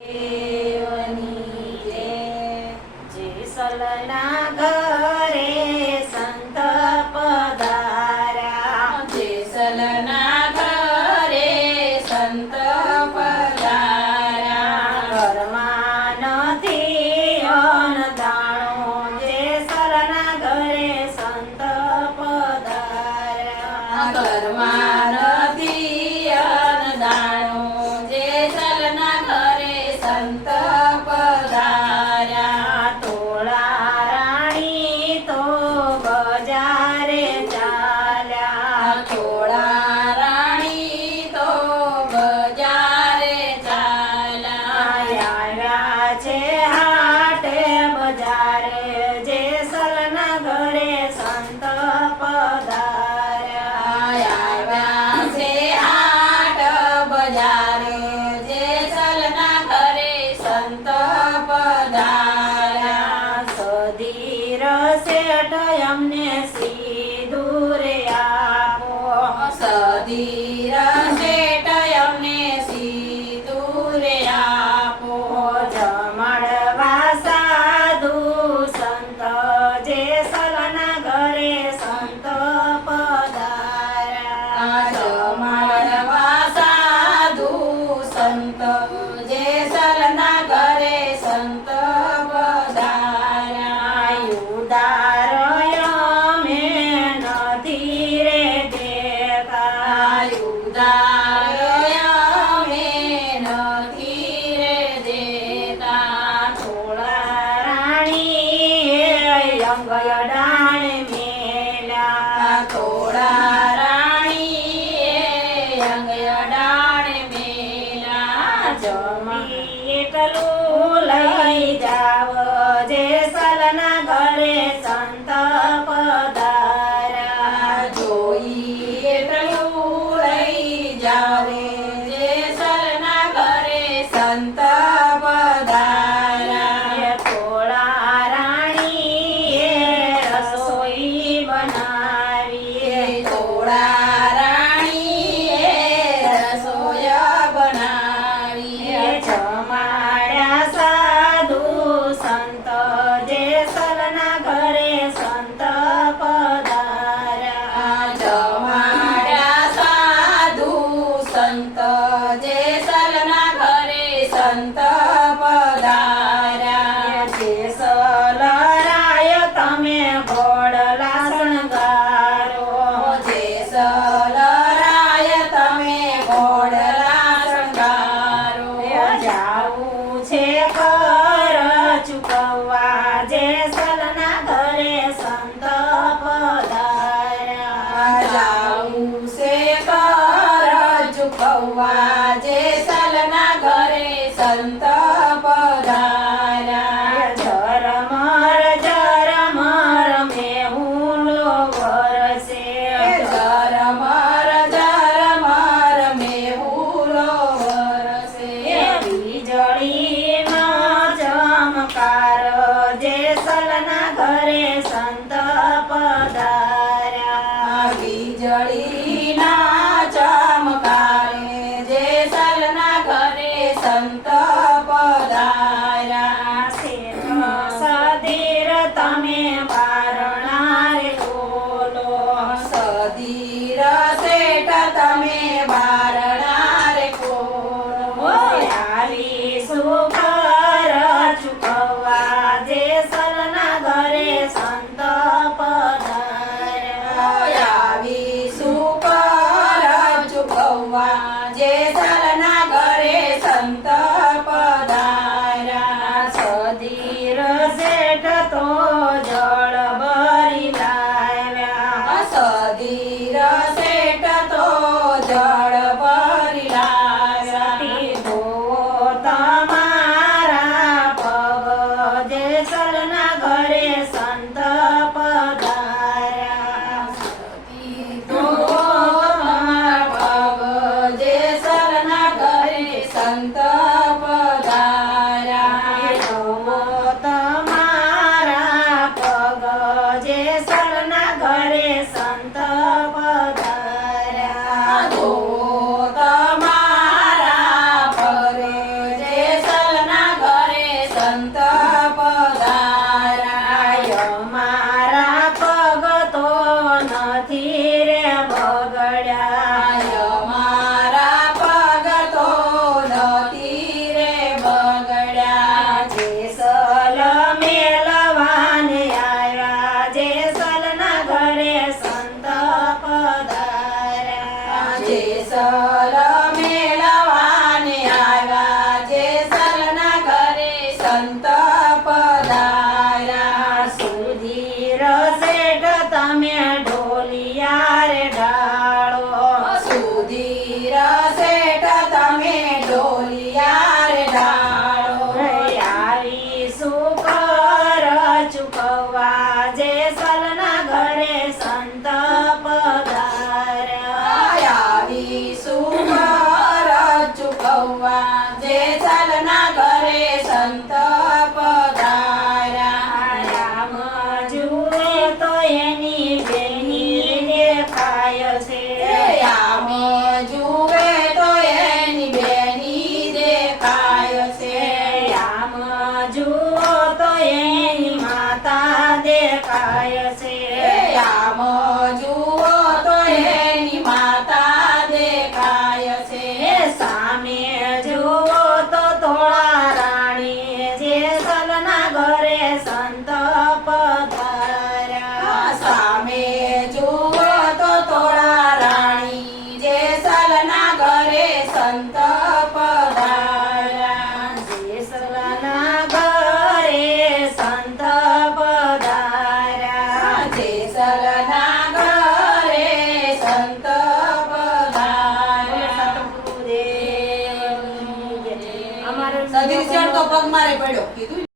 દેવની જેસલના ઘરે સંત પધાર્યા, જેસલના ઘરે સંત પધાર્યા. ઘરમાં નથી અન્નદાણો, જેસલના ઘરે સંત પધાર્યા. ઘરમાં નથી અન્નદાણો, જેસલના ઘરે સંત પધાર્યા. તોળા રાણી તો બજારે ચાલ્યા, થોડા રાણી તો બજારે ચાલ્યા. આવ્યા છે હાટે બજારે, જેસલના ઘરે સંત પધાર્યા. આવ્યા છે હાટ બજારે, જેસલના ઘરે સંત પધાર્યા. સધીર શેઠ અમને સિંદૂરે આપો, સધીર શેઠ અમને સિંદૂરે આપો. જમાડવા સાધુ સંત, જેસલના ઘરે સંત પધાર્યા. જમાડવા સાધુ સંત, જેસલના ઘરે સંત પધાર્યા. ઉદાર અમે નથી રે દેતા, ઉદાર અમે નથી રે દેતા. થોડા રાણી અંગ અડાણે મેલ્યા, થોડા રાણી અંગ અડાણે મેલા. જમી એટલું લઈ જાવ, જેસલના ઘરે સંત પધાર્યા. જોઈ એટલું લઈ જાવે, જેસલના ઘરે સંત પધાર્યા. થોડા રાણીએ રસોઈ બનાવી, થોડા રાણીએ રસોય બનાવી. જમાડ્યા સાધુ સંત, જેસલના ઘરે સંત પધાર્યા. જમાડ્યા સાધુ સંત, જેસલના ઘરે સંત પધાર્યા. જેસલરાય તમે ઘોડલા શણગારો, જેસલરાય તમે ઘોડલા શણગારો. જાવું છે કર ચૂકવવા, જેસલના ઘરે સંત પધાર્યા. જાવું છે કર ચૂકવવા, જેસલના ઘરે સંત પધાર્યા. ઝરમર મેહુલો વરસે, ઝરમર મેહુલો વરસે. વીજળીનો ચમકાર, જેસલના ઘરે સંત પધાર્યા. વીજળીના ચમકારે, જેસલના ઘરે સંત ચડતો પગ મારે પડ્યો કીધું